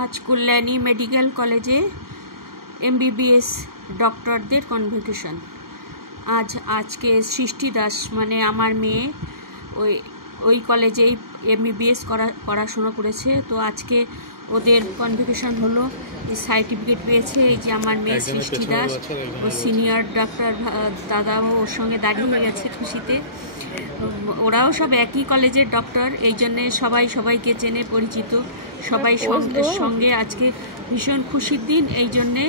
आज Kalyani medical कॉलेजे MBBS डॉक्टरদের convocation. আজকে সৃষ্টি দাস মানে আমার মেয়ে ওই কলেজেই এমবিবিএস পড়াশোনা করেছে। তো আজকে ওদের কনভোকেশন হলো, সার্টিফিকেট পেয়েছে। এই যে আমার মেয়ে সৃষ্টি দাস, ও সিনিয়র ডাক্তার দাদাও ওর সঙ্গে দাঁড়িয়ে গেছে খুশিতে। ওরাও সব একই কলেজের ডক্টর, এই জন্যে সবাইকে চেনে, পরিচিত সবাই সঙ্গে। আজকে ভীষণ খুশির দিন, এই জন্যে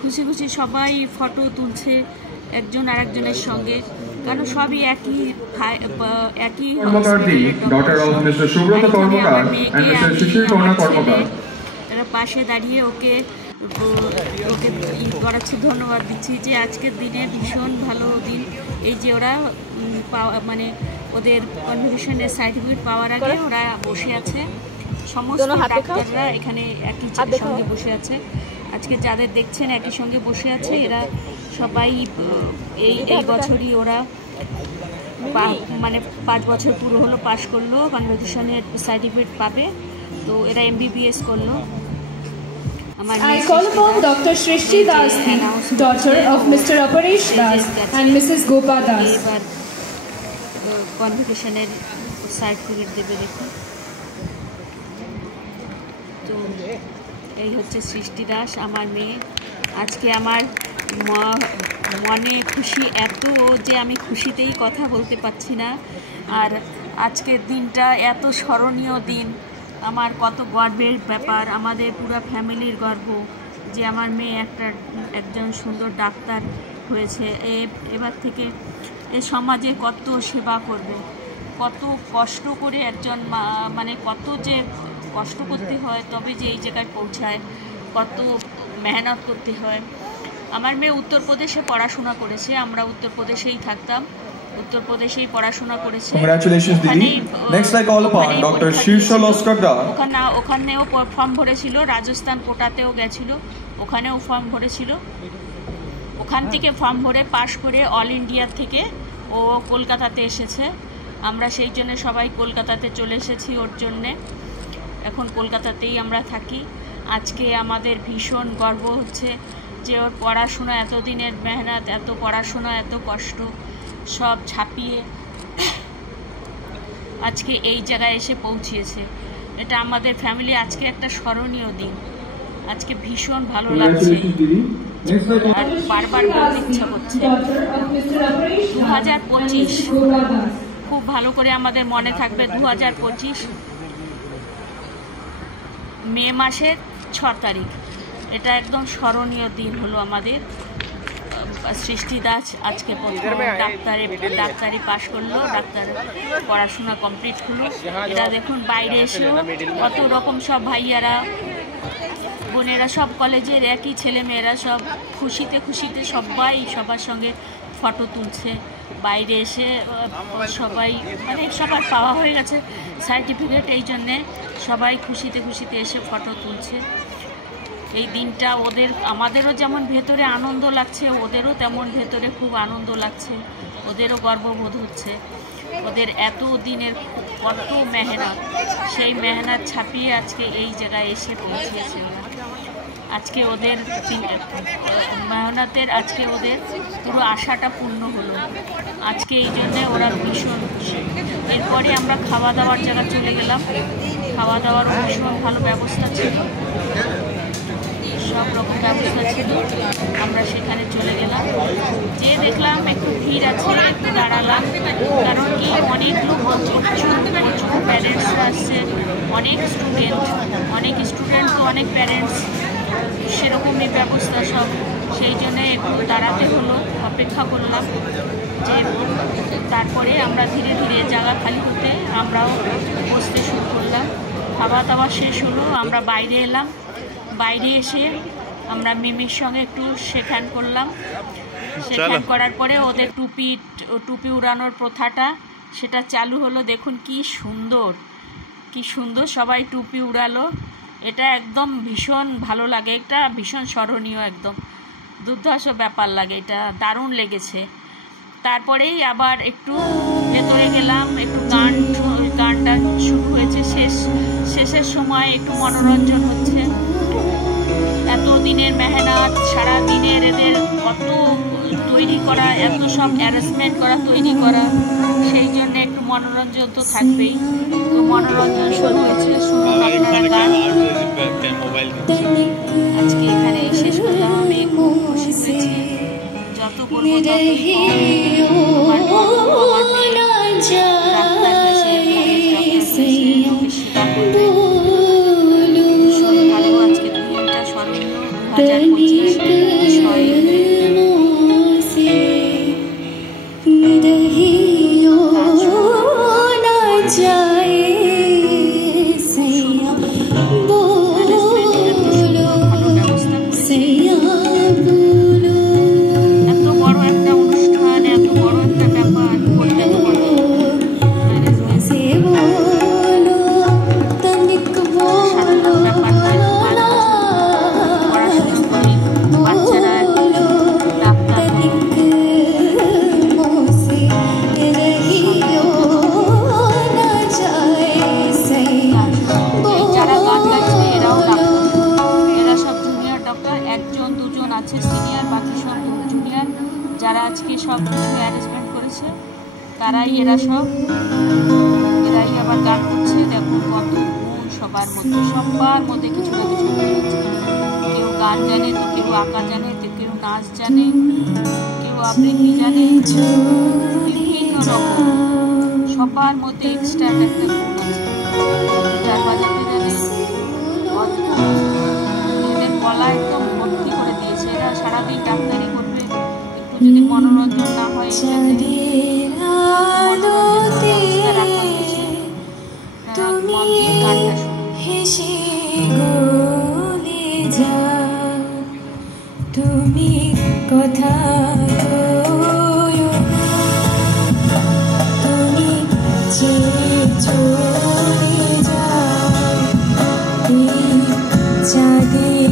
খুশি সবাই ফটো তুলছে একজন আরেকজনের সঙ্গে, কারণ সবই একই এরা পাশে দাঁড়িয়ে ওকে করাচ্ছি, ধন্যবাদ দিচ্ছি যে আজকের দিনে ভীষণ ভালো দিন। এই যে ওরা মানে ওদের কনভোকেশনের সার্টিফিকেট পাওয়ার আগে ওরা বসে আছে, সমস্ত ডাক্তাররা এখানে একই সঙ্গে বসে আছে। আজকে যাদের দেখছেন একই সঙ্গে বসে আছে, এরা সবাই এই বছরই ওরা মানে 5 বছর পুরো হলো, পাশ করলো, কনভোকেশনের সার্টিফিকেট পাবে। তো এরা এমবিবিএস করলো। I call upon Dr. Srishti Das, daughter of Mr. Aparesh Das and Mrs. Gopa Das. এবার কনভোকেশনের সার্টিফিকেট দেবে, দেখুন। তো এই হচ্ছে সৃষ্টি দাস আমার মেয়ে। আজকে আমার মনে খুশি এত যে আমি খুশিতেই কথা বলতে পারছি না। আর আজকের দিনটা এত স্মরণীয় দিন, আমার কত গর্বের ব্যাপার, আমাদের পুরো ফ্যামিলির গর্ব যে আমার মেয়ে একজন সুন্দর ডাক্তার হয়েছে। এবার থেকে এ সমাজে কত সেবা করবে, কত কষ্ট করে একজন মানে কত যে কষ্ট করতে হয় তবে যে এই জায়গায় পৌঁছায়, কত মেহনত করতে হয়। আমার মেয়ে উত্তরপ্রদেশে পড়াশোনা করেছে, আমরা উত্তরপ্রদেশেই থাকতাম, উত্তরপ্রদেশেই পড়াশোনা করেছে। ওখানেও ফর্ম ভরেছিল, রাজস্থান কোটাতেও গেছিল, ওখানেও ফর্ম ভরেছিল। ওখান থেকে ফর্ম ভরে পাশ করে অল ইন্ডিয়া থেকে ও কলকাতাতে এসেছে। আমরা সেই জন্য সবাই কলকাতাতে চলে এসেছি ওর জন্যে, এখন কলকাতাতেই আমরা থাকি। আজকে আমাদের ভীষণ গর্ব হচ্ছে যে ওর পড়াশোনা, এতদিনের মেহনত, এত পড়াশোনা, এত কষ্ট সব ছাপিয়ে আজকে এই জায়গায় এসে পৌঁছিয়েছে। এটা আমাদের ফ্যামিলি আজকে একটা স্মরণীয় দিন। আজকে ভীষণ ভালো লাগছে, আর বারবার বলতে ইচ্ছা করছে। 2025 খুব ভালো করে আমাদের মনে থাকবে। 2025 মে মাসের 6 তারিখ, এটা একদম স্মরণীয় দিন হলো আমাদের। সৃষ্টি দাস আজকে ডাক্তারি পাশ করলো, ডাক্তার পড়াশোনা কমপ্লিট হলো। এরা দেখুন বাইরে এসেও কত রকম সব ভাইয়ারা বোনেরা, সব কলেজের একই ছেলেমেয়েরা সব খুশিতে সবাই সবার সঙ্গে ফটো তুলছে। বাইরে এসে সবাই মানে সবার পাওয়া হয়ে গেছে সার্টিফিকেট, এই জন্যে সবাই খুশিতে এসে ফটো তুলছে। এই দিনটা আমাদেরও যেমন ভেতরে আনন্দ লাগছে, ওদেরও তেমন ভেতরে খুব আনন্দ লাগছে, ওদেরও গর্ববোধ হচ্ছে। ওদের এত দিনের কত মেহনত, সেই মেহনত ছাপিয়ে আজকে এই জায়গায় এসে পৌঁছিয়েছে ওরা। আজকে ওদের মেহনতের আজকে ওদের পুরো আশাটা পূর্ণ হলো। আজকে এই জন্যে ওরা ভীষণ খুশি। এরপরে আমরা খাওয়া দাওয়ার জায়গা চলে গেলাম, খাওয়া দাওয়ারও ভীষণ ভালো ব্যবস্থা ছিল, সব রকম ব্যবস্থা ছিল। আমরা সেখানে চলে গেলাম, যে দেখলাম একটু ভিড় আছে, একটু দাঁড়ালাম, কারণ কি অনেক লোক, প্রচুর প্যারেন্টসরা আসছে, অনেক স্টুডেন্ট তো অনেক প্যারেন্টস, সেরকমই ব্যবস্থা সব। সেই জন্যে একটু দাঁড়াতে হলো, অপেক্ষা করলাম। যে তারপরে আমরা ধীরে জায়গা খালি হতে আমরাও বসতে শুরু করলাম। খাওয়া দাওয়া শেষ হলো, আমরা বাইরে এলাম। বাইরে এসে আমরা মিমির সঙ্গে একটু শেখান করলাম। শেখান করার পরে ওদের টুপি উড়ানোর প্রথাটা সেটা চালু হলো। দেখুন কি সুন্দর সবাই টুপি উড়ালো। এটা একদম ভীষণ ভালো লাগে, এটা ভীষণ স্মরণীয়, একদম দুর্ধর্ষ ব্যাপার লাগে, এটা দারুণ লেগেছে। তারপরেই আবার একটু ভেতরে গেলাম, একটু গানটা শুরু হয়েছে, শেষের সময় একটু মনোরঞ্জন হচ্ছে। দিনের মেহনত, সারা দিনের এদের কত তৈরি করা, এত সব অ্যারেঞ্জমেন্ট করা, তৈরি করা, সেই জন্য একটু মনোরঞ্জন তো থাকবেই। তো মনোরঞ্জন শুরু হয়েছে, শুনুন আপনারা গান। আজকে এখানে শেষ করলাম, আমি খুব খুশি হয়েছি, যত বলবো ততই কম। আমার ডাক্তার হয়েছে, ভীষণ ভালো। আজকে দিনটা স্মরণীয়, 2025 এত বড় একটা অনুষ্ঠান, এত বড় একটা ব্যাপার করতে সাধারণ ব্যাপার নয়। পড়াশোনা করি, বাচ্চারা ডাক্তার যারা গান গাইছে এরাও ডাক্তার, এরা সব জুনিয়র ডক্টর, 1জন 2জন আছে সিনিয়র, বাকি সব জুনিয়র। যারা আজকে সব কিছু অ্যারেঞ্জমেন্ট করেছে তারাই, এরাই আবার গান করছে। দেখুন কত গুণ সবার মধ্যে কিছু না কিছু গুণ আছে। কেউ গান জানে, তো কেউ আঁকা জানে, তো কেউ নাচ জানে, কেউ আবৃত্তি জানে, বিভিন্ন রকম সবার মধ্যে এক্সট্রা একটা গুণ আছে। গিটার বাজাতে জানে, এদের গলা একদম ভর্তি করে দিয়েছে। এরা সারাদিন ডাক্তারি করবে, একটু যদি মনোরঞ্জন না হয় রাখা হয়েছে। মন দিয়ে গানটা তুমি কোথায়, তুমি চলে যাও চাঁদের